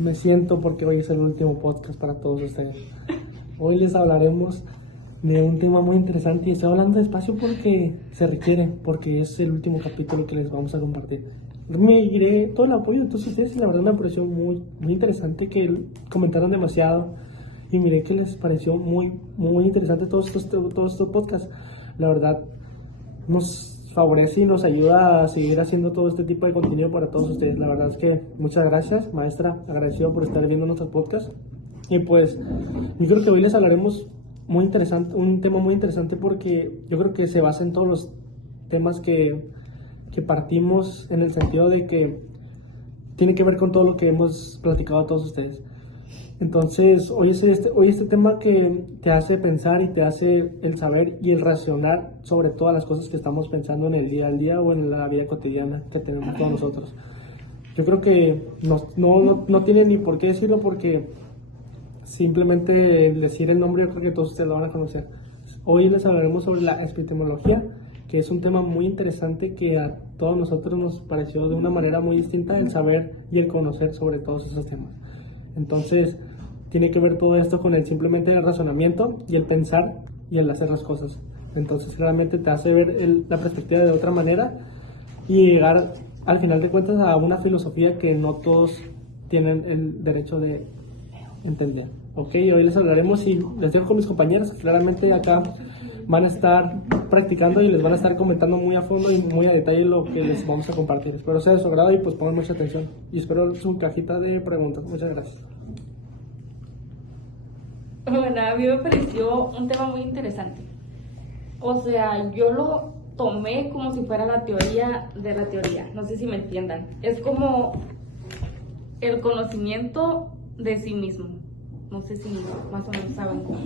Me siento porque hoy es el último podcast para todos ustedes. Hoy les hablaremos de un tema muy interesante y estoy hablando despacio porque se requiere, porque es el último capítulo que les vamos a compartir. Me diré todo el apoyo de todos ustedes y la verdad me pareció muy interesante que comentaron demasiado y miré que les pareció muy interesante todos estos podcasts. La verdad nos favorece y nos ayuda a seguir haciendo todo este tipo de contenido para todos ustedes. La verdad es que muchas gracias, maestra, agradecido por estar viendo nuestros podcasts. Y pues yo creo que hoy les hablaremos un tema muy interesante porque yo creo que se basa en todos los temas que partimos, en el sentido de que tiene que ver con todo lo que hemos platicado a todos ustedes. Entonces, hoy este tema que te hace pensar y te hace el saber y el racionar sobre todas las cosas que estamos pensando en el día al día o en la vida cotidiana que tenemos todos nosotros. Yo creo que no tiene ni por qué decirlo, porque simplemente decir el nombre yo creo que todos ustedes lo van a conocer. Hoy les hablaremos sobre la epistemología, que es un tema muy interesante que a todos nosotros nos pareció de una manera muy distinta el saber y el conocer sobre todos esos temas. Entonces, tiene que ver todo esto con simplemente el razonamiento y el pensar y el hacer las cosas. Entonces, realmente te hace ver la perspectiva de otra manera y llegar, al final de cuentas, a una filosofía que no todos tienen el derecho de entender. Ok, hoy les hablaremos y les dejo con mis compañeros. Claramente acá van a estar practicando y les van a estar comentando muy a fondo y muy a detalle lo que les vamos a compartir. Espero sea de su agrado y pues pongan mucha atención. Y espero su cajita de preguntas. Muchas gracias. Bueno, a mí me pareció un tema muy interesante. O sea, yo lo tomé como si fuera la teoría de la teoría. No sé si me entiendan. Es como el conocimiento de sí mismo. No sé si más o menos saben cómo.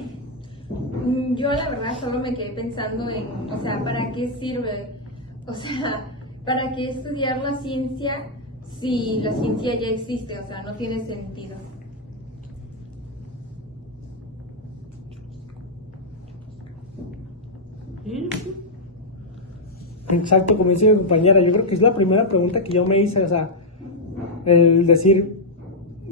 Yo la verdad solo me quedé pensando en, o sea, ¿para qué sirve? O sea, ¿para qué estudiar la ciencia si la ciencia ya existe? O sea, no tiene sentido. Exacto, como dice mi compañera, yo creo que es la primera pregunta que yo me hice, o sea, el decir,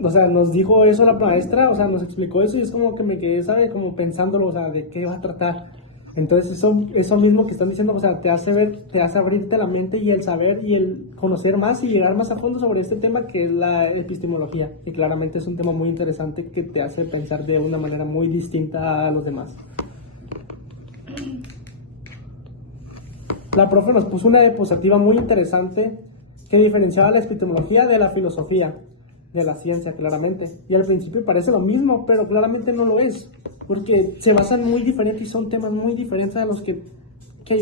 o sea, nos dijo eso la maestra, o sea, nos explicó eso y es como que me quedé, ¿sabes? Como pensándolo, o sea, de qué va a tratar. Entonces eso mismo que están diciendo, o sea, te hace ver, te hace abrirte la mente y el saber y el conocer más y llegar más a fondo sobre este tema que es la epistemología. Y claramente es un tema muy interesante que te hace pensar de una manera muy distinta a los demás. La profe nos puso una diapositiva muy interesante que diferenciaba la epistemología de la filosofía, de la ciencia, claramente. Y al principio parece lo mismo, pero claramente no lo es, porque se basan muy diferentes y son temas muy diferentes a los que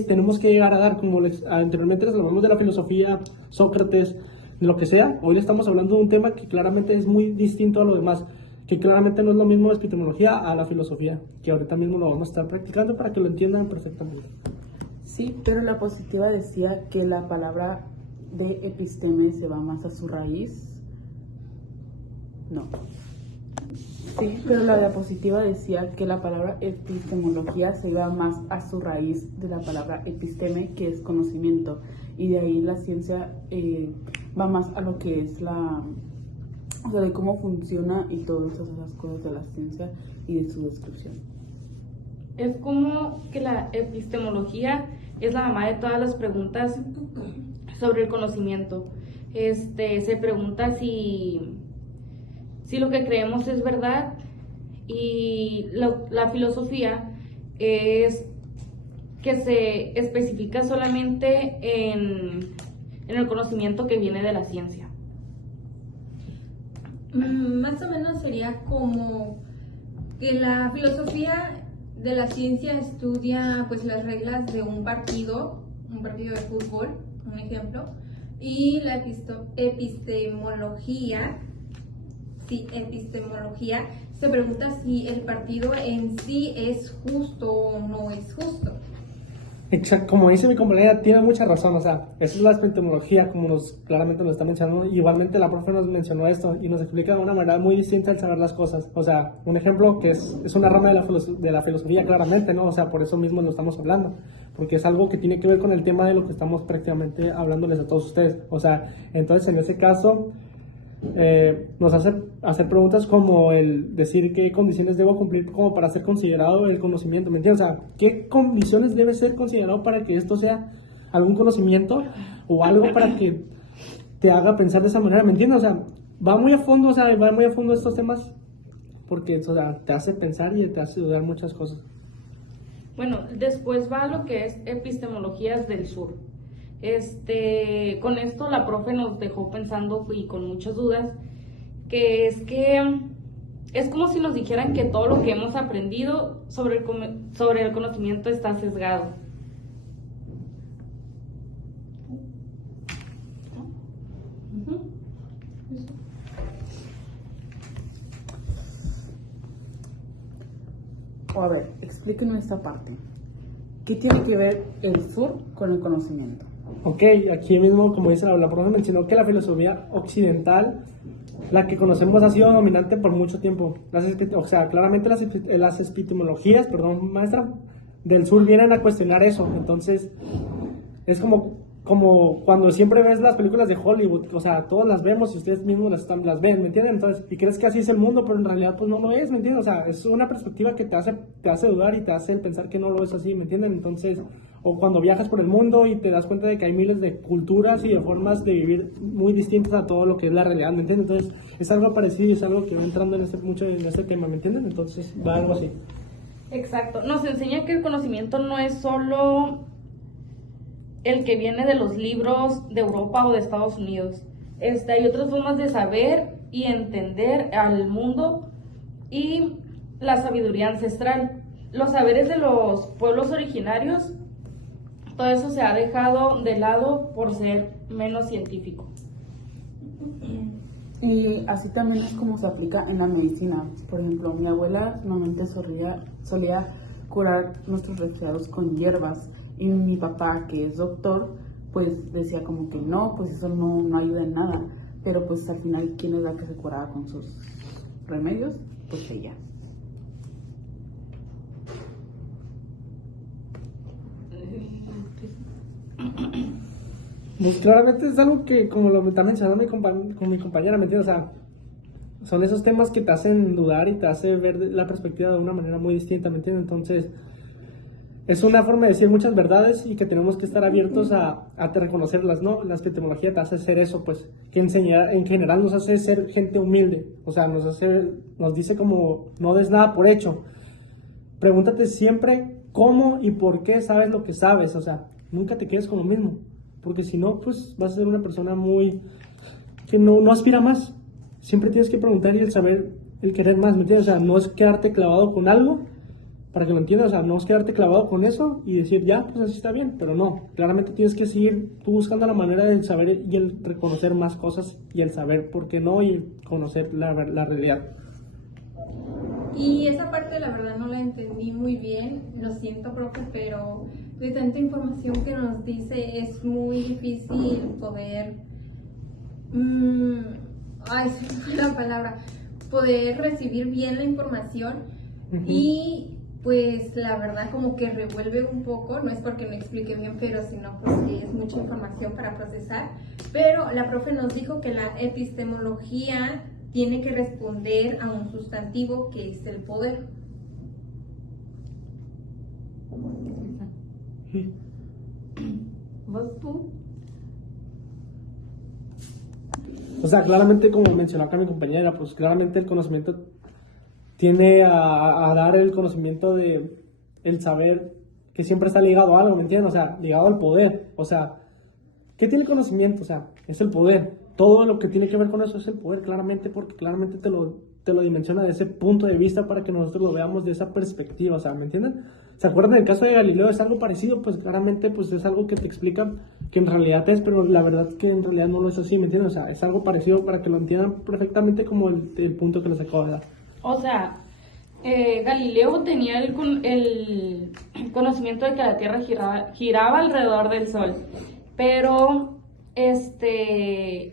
tenemos que llegar a dar. Como anteriormente les hablamos de la filosofía, Sócrates, de lo que sea, hoy le estamos hablando de un tema que claramente es muy distinto a lo demás, que claramente no es lo mismo la epistemología a la filosofía, que ahorita mismo lo vamos a estar practicando para que lo entiendan perfectamente. Sí, pero la positiva decía que la palabra de episteme se va más a su raíz. No. Sí, pero la diapositiva decía que la palabra epistemología se va más a su raíz de la palabra episteme, que es conocimiento. Y de ahí la ciencia va más a lo que es o sea, de cómo funciona y todas esas cosas de la ciencia y de su descripción. Es como que la epistemología es la mamá de todas las preguntas sobre el conocimiento. Se pregunta si lo que creemos es verdad, y la filosofía es que se especifica solamente en el conocimiento que viene de la ciencia. Más o menos sería como que la filosofía de la ciencia estudia pues las reglas de un partido de fútbol, un ejemplo, y la epistemología se pregunta si el partido en sí es justo o no es justo. Exacto, como dice mi compañera, tiene mucha razón, o sea, esa es la epistemología, como claramente nos está mencionando. Igualmente la profe nos mencionó esto y nos explica de una manera muy distinta el saber las cosas. O sea, un ejemplo que es una rama de la filosofía, claramente, ¿no? O sea, por eso mismo lo estamos hablando, porque es algo que tiene que ver con el tema de lo que estamos prácticamente hablándoles a todos ustedes. O sea, entonces en ese caso, nos hace hacer preguntas como el decir qué condiciones debo cumplir como para ser considerado el conocimiento, ¿me entiendes? O sea, ¿qué condiciones debe ser considerado para que esto sea algún conocimiento o algo para que te haga pensar de esa manera, ¿me entiendes? O sea, va muy a fondo, estos temas porque, o sea, te hace pensar y te hace dudar muchas cosas. Bueno, después va lo que es epistemologías del sur. Con esto la profe nos dejó pensando y con muchas dudas, que es como si nos dijeran que todo lo que hemos aprendido sobre el conocimiento está sesgado. A ver, explíquenos esta parte. ¿Qué tiene que ver el sur con el conocimiento? Ok, aquí mismo, como dice la profe, mencionó que la filosofía occidental, la que conocemos, ha sido dominante por mucho tiempo. O sea, claramente las epistemologías, perdón, maestra, del sur vienen a cuestionar eso. Entonces, es como cuando siempre ves las películas de Hollywood, o sea, todas las vemos y ustedes mismos las ven, ¿me entienden? Entonces, y crees que así es el mundo, pero en realidad pues no lo es, ¿me entiendes? O sea, es una perspectiva que te hace dudar y te hace pensar que no lo es así, ¿me entienden? Entonces, o cuando viajas por el mundo y te das cuenta de que hay miles de culturas y de formas de vivir muy distintas a todo lo que es la realidad, ¿me entienden? Entonces, es algo parecido y es algo que va entrando mucho en este tema, ¿me entienden? Entonces, va algo así. Exacto, nos enseña que el conocimiento no es solo el que viene de los libros de Europa o de Estados Unidos. Hay otras formas de saber y entender al mundo y la sabiduría ancestral. Los saberes de los pueblos originarios, todo eso se ha dejado de lado por ser menos científico. Y así también es como se aplica en la medicina. Por ejemplo, mi abuela normalmente solía curar nuestros resfriados con hierbas. Y mi papá, que es doctor, pues decía como que no, pues eso no ayuda en nada. Pero pues al final, ¿quién es la que se curaba con sus remedios? Pues ella. Pues claramente es algo que, como lo está mencionando con mi compañera, ¿me entiendes? O sea, son esos temas que te hacen dudar y te hacen ver la perspectiva de una manera muy distinta, ¿me entiendes? Entonces, es una forma de decir muchas verdades y que tenemos que estar abiertos a reconocerlas, ¿no? La epistemología te hace ser eso, pues, que en general nos hace ser gente humilde, o sea, nos dice como, no des nada por hecho. Pregúntate siempre cómo y por qué sabes lo que sabes, o sea, nunca te quedes con lo mismo, porque si no, pues, vas a ser una persona que no aspira más. Siempre tienes que preguntar y el saber, el querer más, ¿me entiendes? O sea, no es quedarte clavado con algo, para que lo entiendas, o sea, no es quedarte clavado con eso y decir, ya, pues así está bien, pero no, claramente tienes que seguir tú buscando la manera de saber y el reconocer más cosas y el saber por qué no y conocer la realidad. Y esa parte la verdad no la entendí muy bien, lo siento profe, pero de tanta información que nos dice es muy difícil poder, se me fue la palabra, poder recibir bien la información. Y pues la verdad como que revuelve un poco, no es porque no explique bien, pero sino porque es mucha información para procesar. Pero la profe nos dijo que la epistemología tiene que responder a un sustantivo que es el poder. ¿Vas tú? O sea, claramente, como mencionó acá mi compañera, pues claramente el conocimiento tiene a dar el conocimiento de el saber que siempre está ligado a algo, ¿me entiendes? O sea, ligado al poder. O sea, ¿qué tiene el conocimiento? O sea, es el poder. Todo lo que tiene que ver con eso es el poder, claramente, porque claramente te lo dimensiona de ese punto de vista para que nosotros lo veamos de esa perspectiva, o sea, ¿me entienden? ¿Se acuerdan del caso de Galileo? Es algo parecido, pues claramente pues es algo que te explica que en realidad es, pero la verdad que en realidad no lo es así, ¿me entienden? O sea, es algo parecido para que lo entiendan perfectamente como el punto que les acabo de dar. O sea, Galileo tenía el conocimiento de que la Tierra giraba alrededor del Sol, pero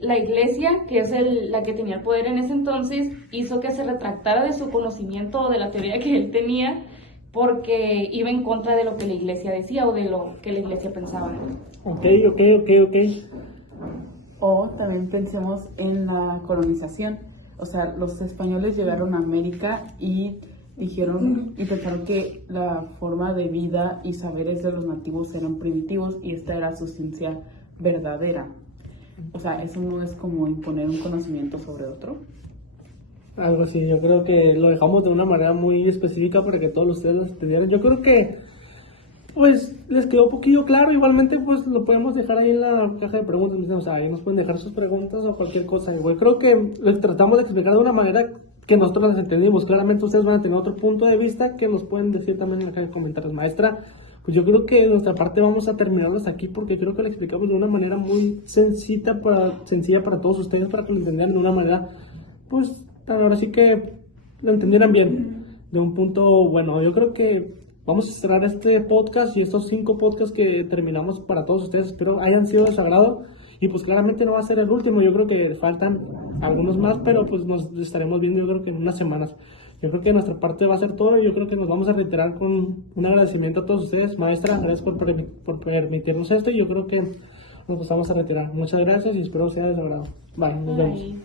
la Iglesia, que es la que tenía el poder en ese entonces, hizo que se retractara de su conocimiento o de la teoría que él tenía, porque iba en contra de lo que la Iglesia decía o de lo que la Iglesia pensaba. Ok. O también pensemos en la colonización. O sea, los españoles llegaron a América y pensaron que la forma de vida y saberes de los nativos eran primitivos y esta era su ciencia verdadera. O sea, eso no es como imponer un conocimiento sobre otro. Algo así, yo creo que lo dejamos de una manera muy específica para que todos ustedes lo entendieran. Yo creo que pues les quedó un poquillo claro. Igualmente pues lo podemos dejar ahí en la caja de preguntas, o sea, ahí nos pueden dejar sus preguntas o cualquier cosa. Igual creo que les tratamos de explicar de una manera que nosotros las entendimos. Claramente ustedes van a tener otro punto de vista que nos pueden decir también en la caja de comentarios. Maestra, pues yo creo que de nuestra parte vamos a terminarlos aquí porque creo que lo explicamos de una manera muy sencilla para todos ustedes, para que lo entendieran de una manera, pues ahora sí que lo entendieran bien, de un punto bueno. Yo creo que vamos a cerrar este podcast y estos 5 podcasts que terminamos para todos ustedes. Espero hayan sido de su agrado. Y pues claramente no va a ser el último. Yo creo que faltan algunos más, pero pues nos estaremos viendo yo creo que en unas semanas. Yo creo que de nuestra parte va a ser todo. Yo creo que nos vamos a reiterar con un agradecimiento a todos ustedes. Maestra, gracias por permitirnos esto y yo creo que nos vamos a retirar. Muchas gracias y espero sea de su agrado. Bye, nos vemos.